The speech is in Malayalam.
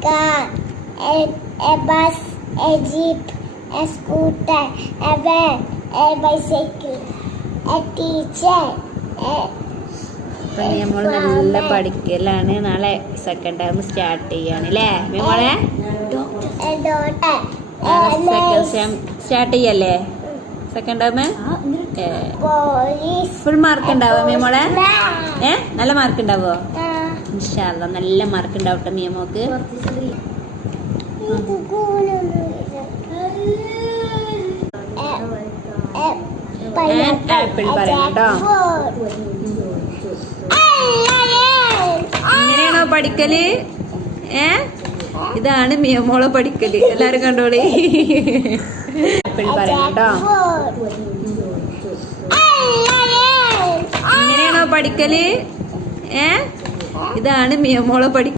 car, a bus, a jeep, a scooter, a van, a bicycle, a teacher, അപ്പൊ നമ്മൾ നല്ല പഠിക്കലാണ്. നാളെ സെക്കൻഡ് ടൈം സ്റ്റാർട്ട് ചെയ്യാണ് അല്ലേ മോളെ? സ്റ്റാർട്ട് ചെയ്യല്ലേ സെക്കൻഡ് ടൈം? ഫുൾ മാർക്ക് ഉണ്ടാവോ മോളെ? നല്ല മാർക്ക് ഉണ്ടാവോ? ഇൻഷാ അല്ലാഹ് നല്ല മാർക്ക് ഉണ്ടാവട്ടെ മിയമോക്ക്. ആപ്പിൾ പറയണം കേട്ടോ. ഇങ്ങനെയാണോ പഠിക്കല്? ഇതാണ് മിയമോളെ പഠിക്കല്. എല്ലാരും കണ്ടോളി. ആപ്പിൾ പറയണം കേട്ടോ. ഇങ്ങനെയാണോ പഠിക്കല്? ഇതാണ് മിയമോളെ പഠിക്കല്.